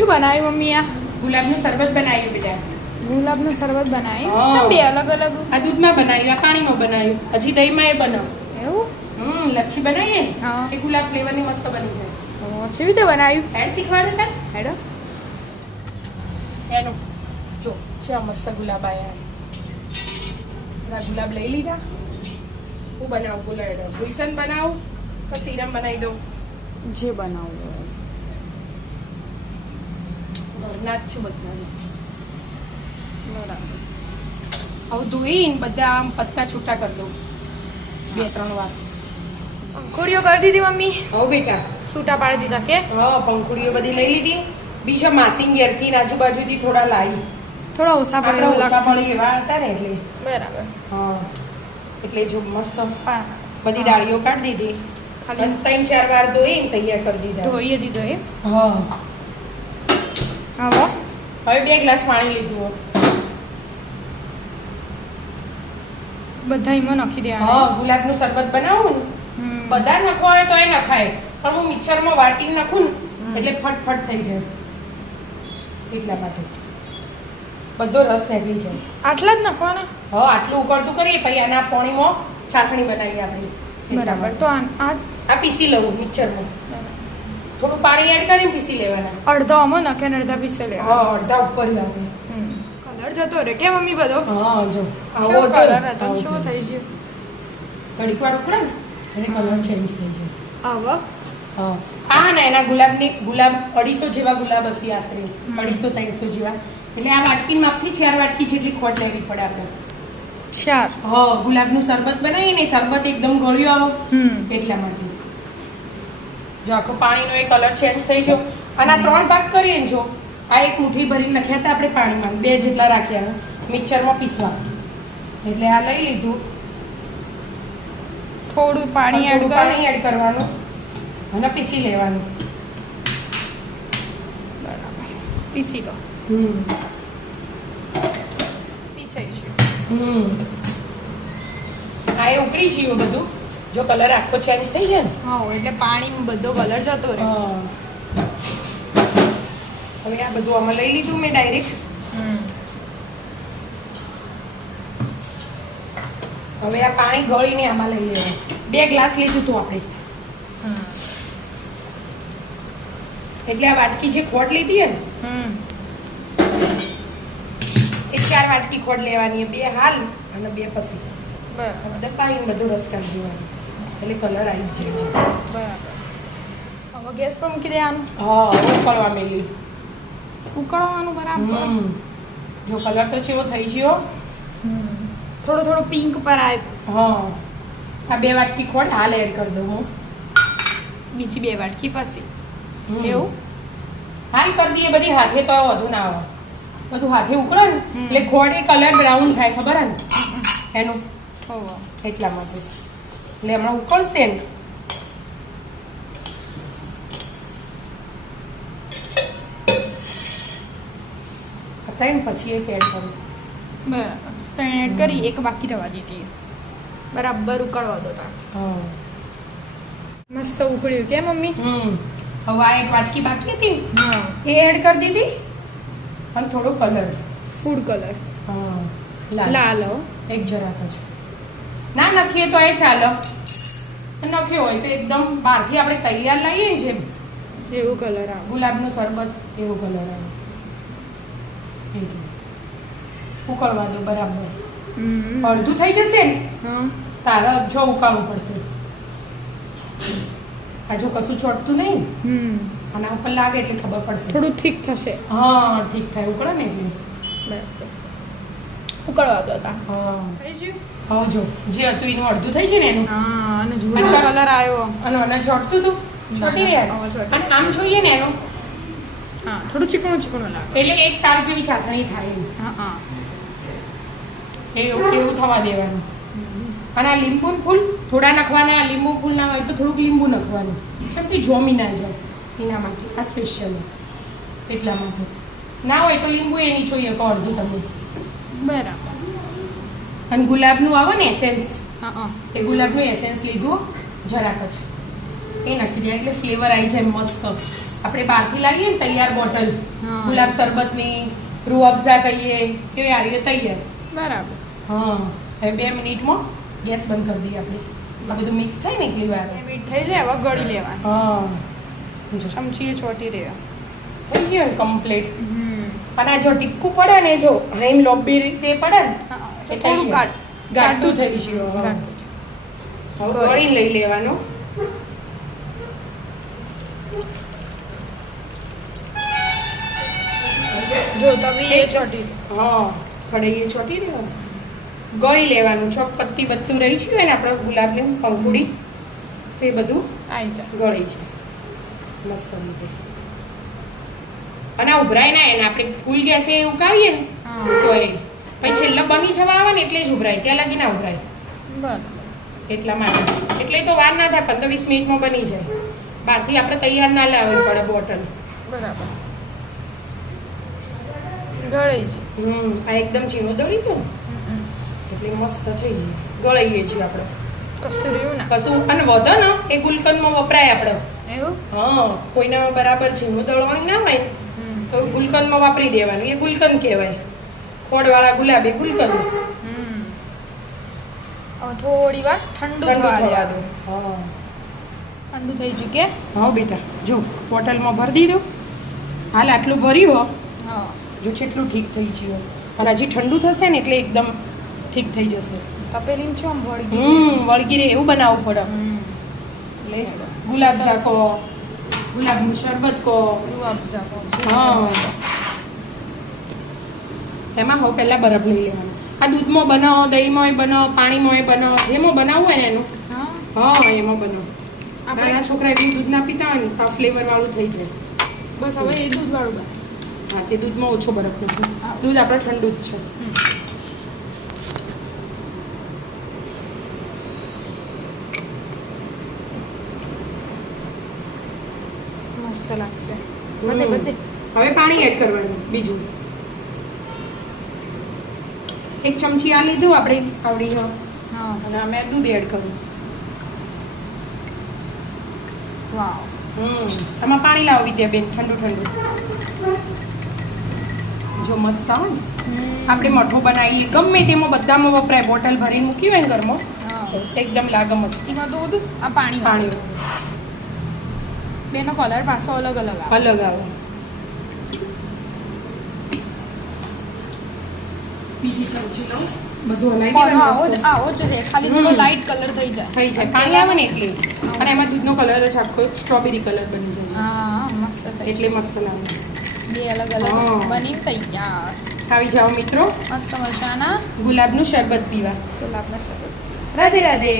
શું બનાવ્યું મમ્મી? આ ગુલાબનું શરબત બનાવ્યું બેટા. ગુલાબનું શરબત બનાવ્યું. હા. ચમ બે અલગ અલગ? આ દૂધમાં બનાવ્યું, આ પાણીમાં બનાવ્યું, હજી દહીંમાં એ બનાવ. એવું? લચ્છી બનાવીએ ને હા. એ ગુલાબ ફ્લેવરની મસ્ત બની જાય. કેવી રીતે બનાવ્યું? હેડ શીખવાડે તને હેડો. એનું જો છે મસ્ત ગુલાબ આયા. આ ગુલાબ લઈ લીધા. હું બનાવું ગુલાબ ગુલકંદ બનાવું કે સીરમ બનાવી દઉં? જે બનાવવું હોય. ઘરના જ છું બધા જ. બરાબર. હવે ધોઈને બધા આમ પત્તા છૂટા કરી દઉં 2-3 વાર. પંખુડીઓ કરી દીધી મમ્મી? હો બેટા. છૂટા પાડી દીધા કે? હા પંખુડીઓ બધી લઈ લીધી. બીજા માસીન ઘેરથી આજુબાજુથી થોડા લાવી. થોડા ઓછા પડે આપણે એવું ઓછા લાગતું. પડી એવા હતા ને એટલે. બરાબર. હા એટલે જો મસ્ત હા. બધી ડાળીઓ કાઢી દીધી. ખાલી 3-4 વાર ધોઈને તૈયાર કરી દીધા. ધોઈએ દીધો એ. હા હવે હવે 2 ગ્લાસ પાણી લીધું. બધા એમાં નાખી દેવાના. હા ગુલાબનું શરબત બનાવું ને હમ. બધા નખવા હોય તો એ નખાય પણ હું મિક્સરમાં વાટીને નાખું ને એટલે ફટફટ થઈ જાય એટલા માટે બધો રસ નીકળી જાય. આટલા જ નાખવાના? હા આટલું ઉકળતું કરીએ પછી આના પાણીમાં છાસણી બનાવીએ આપણે. એટલા બરાબર. માટે. તો આ આ પીસી લઉં મિક્સરમાં થોડું પાણી એડ કરીને પીસી લેવાના. અડધો આમાં નાખે ને અડધા પીસે લેવા. હા અડધા ઉપર લાવે. કલર જતો રે કે મમ્મી બધો? હા જો આવો શું તો કલર હતો? શું થઈ ગયું? ઘડીક વાર ઉકળે ને એટલે કલર ચેન્જ થઈ જાય. આવો. હા હા ને એના ગુલાબ 250 જેવા ગુલાબ હશે આશરે 250-300 જેવા. એટલે આ વાટકી માપથી 4 વાટકી જેટલી ખોટ લેવી પડે આપણે. 4. હા ગુલાબનું શરબત બનાવીએ ને શરબત એકદમ ગળ્યું આવો એટલા માટે. જો આખો પાણીનો એ કલર ચેન્જ થઈ ગયો અને આ 3 ભાગ કરીએ ને જો આ એક મુઠ્ઠી ભરીને લખ્યા હતા આપણે પાણીમાં 2 જેટલા રાખ્યા મિક્સરમાં પીસવા એટલે આ લઈ લીધું. થોડું પાણી એડ થોડું પાણી એડ કરવાનું અને પીસી લેવાનું. બરાબર. પીસી લો. પીસાઈશું. આ એ ઉકળી ગયું બધું. જો કલર આખો ચેન્જ થઈ જાય ને હા એટલે પાણીમાં બધો કલર જતો રહે. હવે આ બધું આમાં લઈ લીધું મેં ડાયરેક્ટ. હવે આ પાણી ગળીને આમાં લઈ લેવાનું. 2 ગ્લાસ લીધું હતું આપણે એટલે આ વાટકી જે ખોટ લીધી ને એ 4 વાટકી ખોટ લેવાની 2 હાલ અને 2 પછી. બરાબર. દબાઈને બધું રસ કાઢી દેવાનું એટલે કલર આવી જ જાય. બરાબર. હવે ગેસ પર મૂકી દેવાનું. હા ઉકળવા મેલી. ઉકળવાનું બરાબર. જો કલર તો ચેવો થઈ ગયો. થોડો થોડો પિંક પર આવ્યો. હા આ 2 વાટકી ખોટ હાલ એડ કરી દઉં હું. બીજી 2 વાટકી પછી. એવું? હાલ કરી દઈએ બધી હાથે તો વધુ ના આવે. બધું હાથે ઉકળે ને એટલે ખોટ એ કલર બ્રાઉન થાય ખબર હે ને એનું એટલા માટે. એટલે હમણાં ઉકળશે ને ને પછી એક એડ કરું. બરાબર. તો એડ કરી એક બાકી રહેવા દીધી. બરાબર ઉકળવા દો તાર. હા મસ્ત ઉકળ્યું કે મમ્મી? હવે આ એક વાટકી બાકી હતી ને હા. એ એડ કરી દીધી અને થોડો કલર ફૂડ કલર. હા લાલ. એક જરાક જ ના નાખીએ તો એ ચાલો નાખ્યો હોય તો એકદમ બહારથી આપણે તૈયાર લાવીએ ને જેમ એવું કલર આવે. ગુલાબનું શરબત એવો કલર આવે. ઉકળવા દો બરાબર. અડધું થઈ જશે ને તારે જો ઉકાળવું પડશે. આ જો કશું ચોટતું નહીં આના ઉપર લાગે એટલે ખબર પડશે. થોડું ઠીક થશે. હા ઠીક થાય ઉકળે ને એટલે બરાબર. ઉકળવા દો તા. હા થઈ ગયું? હવે જો જે હતું એનું અડધું થઈ છે ને એનું હા અને જુદો કલર આવ્યો. અને ચોટતું હતું ચોટી રહ્યા. અને આમ જોઈએ ને એનું હા થોડું ચીકણું ચીકણું લાગે. એટલે એક તાર જેવી ચાસણી થાય એમ. હા એવું થવા દેવાનું. અને આ લીંબુ ફૂલ થોડા નાખવાના. લીંબુ ફૂલ ના હોય તો થોડુંક લીંબુ નાખવાનું જેમથી જોમી ના જાય એના માટે. આ સ્પેશિયલ એટલા માટે ના હોય તો લીંબુ એની જોઈએ કહો અડધું તમે. બરાબર. અને ગુલાબનું આવે ને એસેન્સ હા એ ગુલાબનું એસેન્સ લીધું જરાક જ એ નાખી દે એટલે ફ્લેવર આવી જાય મસ્ત. આપણે બહારથી લાવીએ ને તૈયાર બોટલ હા. ગુલાબ શરબતની રૂહ અફઝા કહીએ એવી આરીઓ તૈયાર. બરાબર. હા હવે 2 મિનિટમાં ગેસ બંધ કરી દઈએ આપણે. આ બધું મિક્સ થાય ને એટલી વાર. મીઠ થઈ જાય હવે ગળી લેવાનું. હા જો ચમચીએ ચોટી રહ્યા. થઈ ગયું કમ્પ્લીટ. અને આ જો ટીક્કું પડે ને જો હેમ લોબી રીતે પડે ને તો થોડું ગાઢું થઈ ગયું. ગાઢું. હવે ગળી લઈ લેવાનો. જો તમે એ ચોટી હા કઢાઈએ ચોટી દેવાનું. ગળી લેવાનું. ચોક પત્તી બધું રહી છે ને આપણે ગુલાબની પંખુડી તો એ બધું આવી જાય. ગળી છે મસ્ત રીતે. અને આ ઉભરાય ના એને આપણે ફૂલ ગેસે ઉકાળીએ ને હા. તો એ પછી છેલ્લે બની જવા આવે ને એટલે જ ઉભરાય. ત્યાં લગી ના ઉભરાય બરાબર. એટલા માટે. એટલે તો વાર ના થાય 15-20 મિનિટમાં બની જાય. બહારથી આપણે તૈયાર ના લાવવી પડે બોટલ. બરાબર. ગળી છે. આ એકદમ ઝીણું દળી હતું ને એટલે મસ્ત થઈ ગયું. ગળાઈએ છીએ આપણે કશું રહ્યું ના. કશું. અને વધે ને એ ગુલકંદમાં વપરાય આપણે. એવું? હા કોઈને બરાબર ઝીણું દળવાનું ના હોય તો ગુલકંદમાં વાપરી દેવાનું. એ ગુલકંદ કહેવાય. ખોડવાળા ગુલાબ એ ગુલકંદ. હવે થોડી વાર ઠંડુ થવા દેવા દો. હા ઠંડુ થઈ ગયું કે? હા બેટા જો બોટલમાં ભરી દીધું. હાલ આટલું ભર્યું હો. હા. જો જેટલું ઠીક થઈ ગયું. અને હજી ઠંડુ થશે ને એટલે એકદમ ઠીક થઈ જશે. તપેલી છો વળગી. વળગી રે એવું બનાવવું પડે. એટલે ગુલાબ ઝાકો ગુલાબનું શરબત કો. રૂહ અફઝા કહો. હા એમાં હવે પહેલાં બરફ લઈ લેવાનું. આ દૂધમાં બનાવો, દહીંમાં બનાવો, પાણીમાં બનાવો, જેમાં બનાવવું હોય ને એનું. હા. હા એમાં બનાવો. આપણે નાના છોકરા એટલું દૂધ ના પીતા હોય ને તો આ ફ્લેવર વાળું થઈ જાય. બસ હવે એ દૂધ વાળું બને. હા તે દૂધમાં ઓછો બરફ નથી. હા. દૂધ આપણે ઠંડુ જ છે. મસ્ત લાગશે. બધે બધે. હવે પાણી એડ કરવાનું બીજું. એક ચમચી આ લીધું આપણે આવડી હા. અને અમે દૂધ એડ કર્યું. વાવ. આમાં પાણી લાવવી દે બેન ઠંડુ ઠંડુ. જો મસ્ત આવે ને આપણે મઠો બનાવીએ ગમે તેમાં બધામાં વપરાય. બોટલ ભરીને મૂકી હોય ને ઘરમાં હા. તો એકદમ લાગે મસ્ત. એમાં દૂધ આ પાણી પાણી બેનો કલર પાછો અલગ અલગ આવે. અલગ આવે. બીજી ચમચી લો. બધું હલાવી પણ દેવાનું મસ્ત. આવો જ રે ખાલી થોડો લાઈટ કલર થઈ જાય. થઈ જાય. પાણી આવે ને એટલે. અને એમાં દૂધનો કલર જ આખો સ્ટ્રોબેરી કલર બની જાય છે. હા મસ્ત થઈ એટલે મસ્ત લાગે. બે અલગ અલગ હા. બનીને તૈયાર. આવી જાઓ મિત્રો મસ્ત મજાના ગુલાબનું શરબત પીવા. ગુલાબના સરબત. રાધે રાધે.